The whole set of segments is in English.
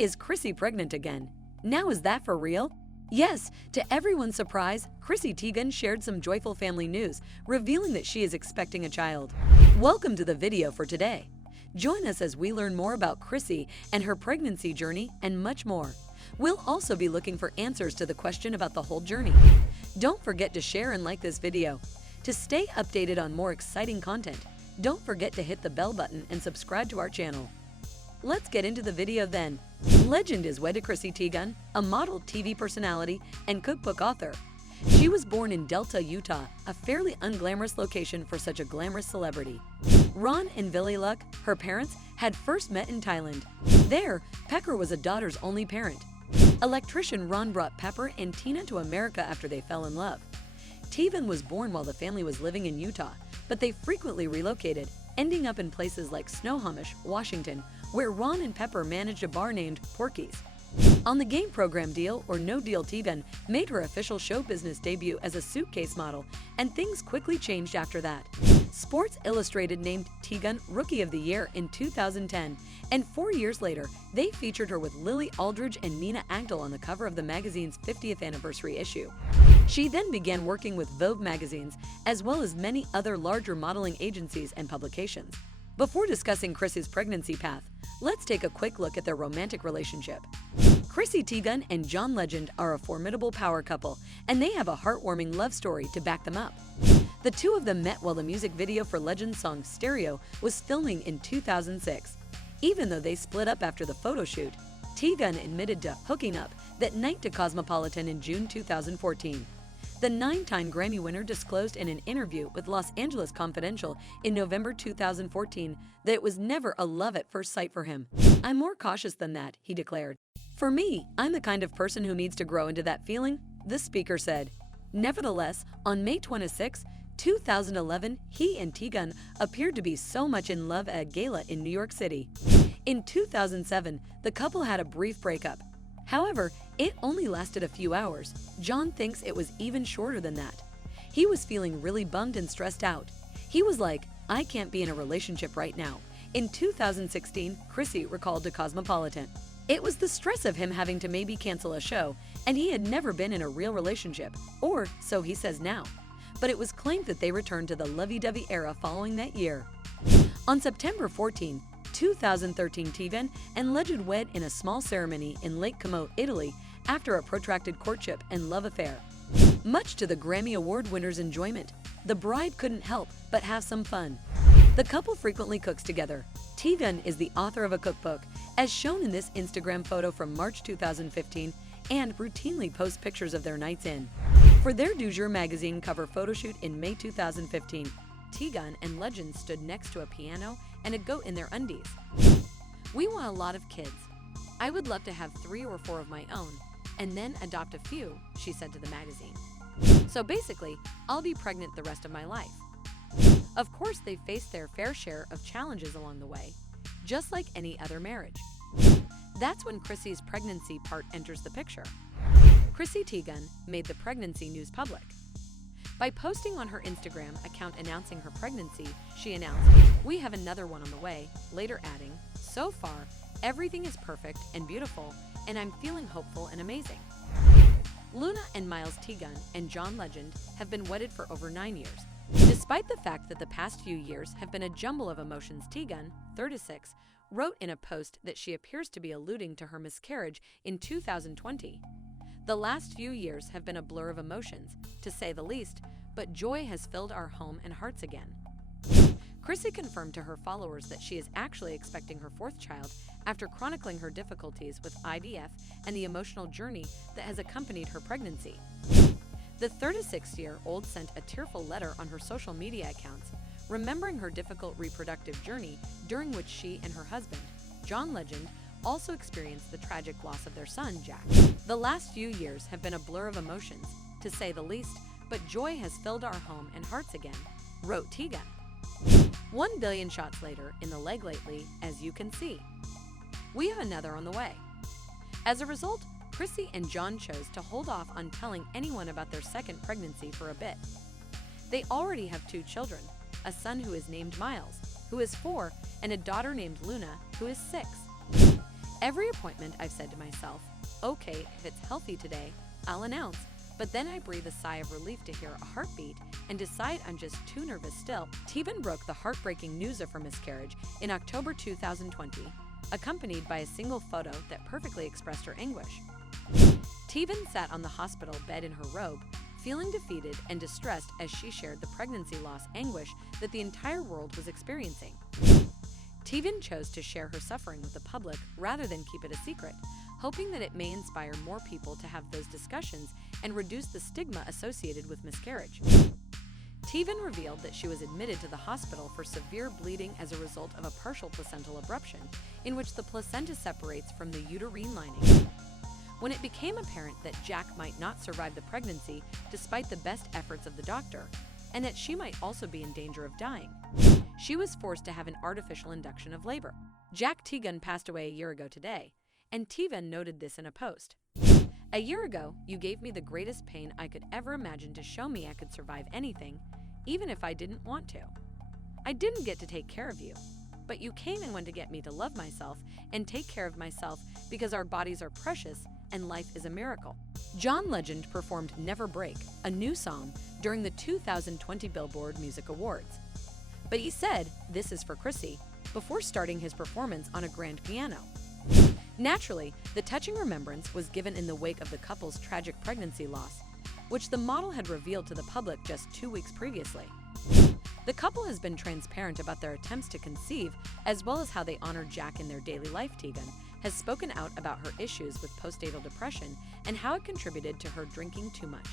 Is Chrissy pregnant again? Now is that for real? Yes, to everyone's surprise, Chrissy Teigen shared some joyful family news, revealing that she is expecting a child. Welcome to the video for today. Join us as we learn more about Chrissy and her pregnancy journey and much more. We'll also be looking for answers to the question about the whole journey. Don't forget to share and like this video. To stay updated on more exciting content, don't forget to hit the bell button and subscribe to our channel. Let's get into the video then. Legend is wedded Chrissy Teigen, a model, TV personality, and cookbook author. She was born in Delta, Utah, a fairly unglamorous location for such a glamorous celebrity. Ron and Billy Luck, her parents, had first met in Thailand. There, Pepper was a daughter's only parent. Electrician Ron brought Pepper and Tina to America after they fell in love. Teigen was born while the family was living in Utah, but they frequently relocated, ending up in places like Snohomish, Washington, where Ron and Pepper managed a bar named Porky's. On the game program Deal or No Deal, Teigen made her official show business debut as a suitcase model, and things quickly changed after that. Sports Illustrated named Teigen Rookie of the Year in 2010, and 4 years later, they featured her with Lily Aldridge and Nina Agdal on the cover of the magazine's 50th anniversary issue. She then began working with Vogue magazines, as well as many other larger modeling agencies and publications. Before discussing Chrissy's pregnancy path, let's take a quick look at their romantic relationship. Chrissy Teigen and John Legend are a formidable power couple, and they have a heartwarming love story to back them up. The two of them met while the music video for Legend's song Stereo was filming in 2006. Even though they split up after the photo shoot, Teigen admitted to hooking up that night to Cosmopolitan in June 2014. The 9-time Grammy winner disclosed in an interview with Los Angeles Confidential in November 2014 that it was never a love at first sight for him. "I'm more cautious than that," he declared. "For me, I'm the kind of person who needs to grow into that feeling," the speaker said. Nevertheless, on May 26, 2011, he and Teigen appeared to be so much in love at a gala in New York City. In 2007, the couple had a brief breakup. However, it only lasted a few hours. John thinks it was even shorter than that. He was feeling really bummed and stressed out. He was like, "I can't be in a relationship right now." In 2016, Chrissy recalled to Cosmopolitan, "It was the stress of him having to maybe cancel a show, and he had never been in a real relationship, or so he says now." But it was claimed that they returned to the lovey-dovey era following that year. On September 14, 2013, Teigen and Legend wed in a small ceremony in Lake Como, Italy, after a protracted courtship and love affair. Much to the Grammy Award winner's enjoyment, the bride couldn't help but have some fun. The couple frequently cooks together. Teigen is the author of a cookbook, as shown in this Instagram photo from March 2015, and routinely posts pictures of their nights in. For their Du Jour magazine cover photoshoot in May 2015, Teigen and Legend stood next to a piano and a goat in their undies. "We want a lot of kids. I would love to have 3 or 4 of my own, and then adopt a few," she said to the magazine. "So basically, I'll be pregnant the rest of my life." Of course, they faced their fair share of challenges along the way, just like any other marriage. That's when Chrissy's pregnancy part enters the picture. Chrissy Teigen made the pregnancy news public. By posting on her Instagram account announcing her pregnancy, she announced, "We have another one on the way," later adding, "So far, everything is perfect and beautiful, and I'm feeling hopeful and amazing." Luna and Miles Teigen and John Legend have been wedded for over 9 years. Despite the fact that the past few years have been a jumble of emotions, Teigen, 36, wrote in a post that she appears to be alluding to her miscarriage in 2020. "The last few years have been a blur of emotions, to say the least, but joy has filled our home and hearts again." Chrissy confirmed to her followers that she is actually expecting her 4th child after chronicling her difficulties with IVF and the emotional journey that has accompanied her pregnancy. The 36-year-old sent a tearful letter on her social media accounts, remembering her difficult reproductive journey during which she and her husband, John Legend, also experienced the tragic loss of their son, Jack. "The last few years have been a blur of emotions, to say the least, but joy has filled our home and hearts again," wrote Teigen. 1 billion shots later in the leg lately, as you can see. We have another on the way. As a result, Chrissy and John chose to hold off on telling anyone about their second pregnancy for a bit. They already have 2 children, a son who is named Miles, who is 4, and a daughter named Luna, who is 6. Every appointment I've said to myself, okay, if it's healthy today, I'll announce. But then I breathe a sigh of relief to hear a heartbeat and decide I'm just too nervous still. Teigen broke the heartbreaking news of her miscarriage in October 2020, accompanied by a single photo that perfectly expressed her anguish. Teigen sat on the hospital bed in her robe, feeling defeated and distressed as she shared the pregnancy loss anguish that the entire world was experiencing. Teigen chose to share her suffering with the public rather than keep it a secret, hoping that it may inspire more people to have those discussions and reduce the stigma associated with miscarriage. Teigen revealed that she was admitted to the hospital for severe bleeding as a result of a partial placental abruption, in which the placenta separates from the uterine lining. When it became apparent that Jack might not survive the pregnancy despite the best efforts of the doctor, and that she might also be in danger of dying, she was forced to have an artificial induction of labor. Jack Teigen passed away a year ago today, and Teigen noted this in a post. "A year ago, you gave me the greatest pain I could ever imagine to show me I could survive anything, even if I didn't want to. I didn't get to take care of you, but you came and went to get me to love myself and take care of myself because our bodies are precious and life is a miracle." John Legend performed Never Break, a new song, during the 2020 Billboard Music Awards. But he said, "This is for Chrissy," before starting his performance on a grand piano. Naturally, the touching remembrance was given in the wake of the couple's tragic pregnancy loss, which the model had revealed to the public just 2 weeks previously. The couple has been transparent about their attempts to conceive, as well as how they honor Jack in their daily life. Teigen has spoken out about her issues with postnatal depression and how it contributed to her drinking too much.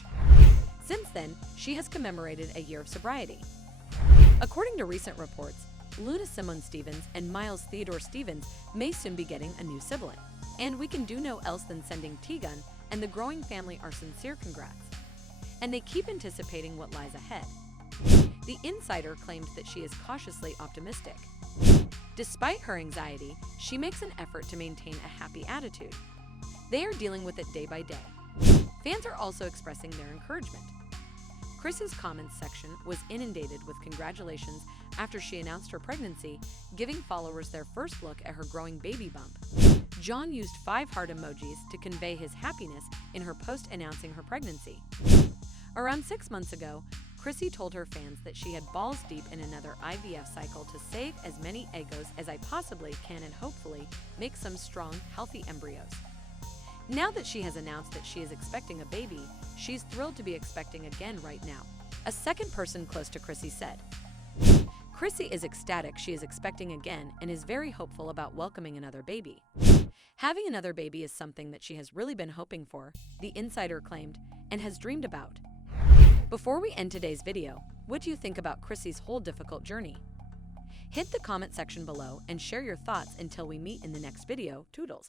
Since then, she has commemorated a year of sobriety. According to recent reports, Luna Simone Stevens and Miles Teigen may soon be getting a new sibling. And we can do no else than sending Teigen and the growing family our sincere congrats. And they keep anticipating what lies ahead. The insider claims that she is cautiously optimistic. Despite her anxiety, she makes an effort to maintain a happy attitude. They are dealing with it day by day. Fans are also expressing their encouragement. Chris's comments section was inundated with congratulations after she announced her pregnancy, giving followers their first look at her growing baby bump. John used 5 heart emojis to convey his happiness in her post announcing her pregnancy. Around 6 months ago, Chrissy told her fans that she had balls deep in another IVF cycle to save as many egos as I possibly can and hopefully make some strong, healthy embryos. Now that she has announced that she is expecting a baby, she's thrilled to be expecting again right now. A second person close to Chrissy said, "Chrissy is ecstatic she is expecting again and is very hopeful about welcoming another baby. Having another baby is something that she has really been hoping for," the insider claimed, and has dreamed about. Before we end today's video, what do you think about Chrissy's whole difficult journey? Hit the comment section below and share your thoughts until we meet in the next video. Toodles.